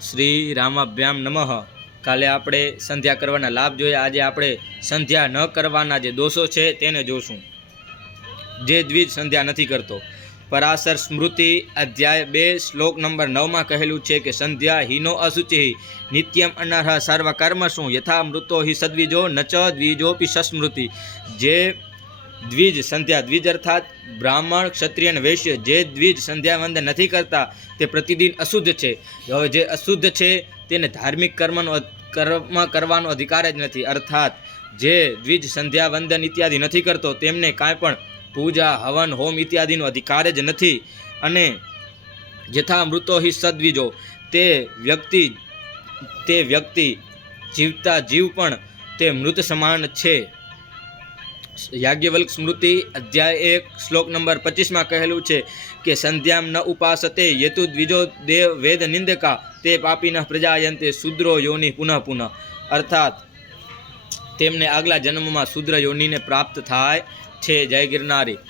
શ્રી રામાભ્યામ નમઃ। કાલે આપણે સંધ્યા કરવાના લાભ જોયા। આજે આપણે સંધ્યા ન કરવાના જે દોષો છે તેને જોશું। જે દ્વિજ સંધ્યા નથી કરતો, પરાશર સ્મૃતિ અધ્યાય 2 શ્લોક નંબર 9 માં કહેલું છે કે સંધ્યા હિનો અશુચિ નિત્યમ અનર્હ સર્વ કર્મસુ યથા મૃતો હિ સદ્વિજો ન ચ દ્વિજોપી સસ્મૃતિ। જે દ્વિજ સંધ્યા, દ્વિજ અર્થાત બ્રાહ્મણ, ક્ષત્રિય અને વૈશ્ય, જે દ્વિજ સંધ્યા વંદન નથી કરતા તે પ્રતિદિન અશુદ્ધ છે। હવે જે અશુદ્ધ છે તેને ધાર્મિક કર્મ કરવાનો અધિકાર જ નથી। અર્થાત જે દ્વિજ સંધ્યા વંદન ઇત્યાદિ નથી કરતો તેમને કાંઈ પણ પૂજા, હવન, હોમ ઇત્યાદિનો અધિકાર જ નથી। અને યથા મૃતો હિ સદ્વિજો, તે વ્યક્તિ જીવતા જીવ પણ તે મૃત સમાન છે। યાજ્ઞવલ્ક સ્મૃતિ અધ્યાય 1 શ્લોક નંબર 25 માં કહેલું છે કે સંધ્યામ ન ઉપાસતે યેતુ દ્વિજો દેવ વેદ નિંદકા તે પાપીન પ્રજાયંતે શૂદ્રો યોનિ પુનઃ પુનઃ। અર્થાત તેમને આગલા જન્મમાં શૂદ્ર યોનિને પ્રાપ્ત થાય છે। જય ગિરનારી।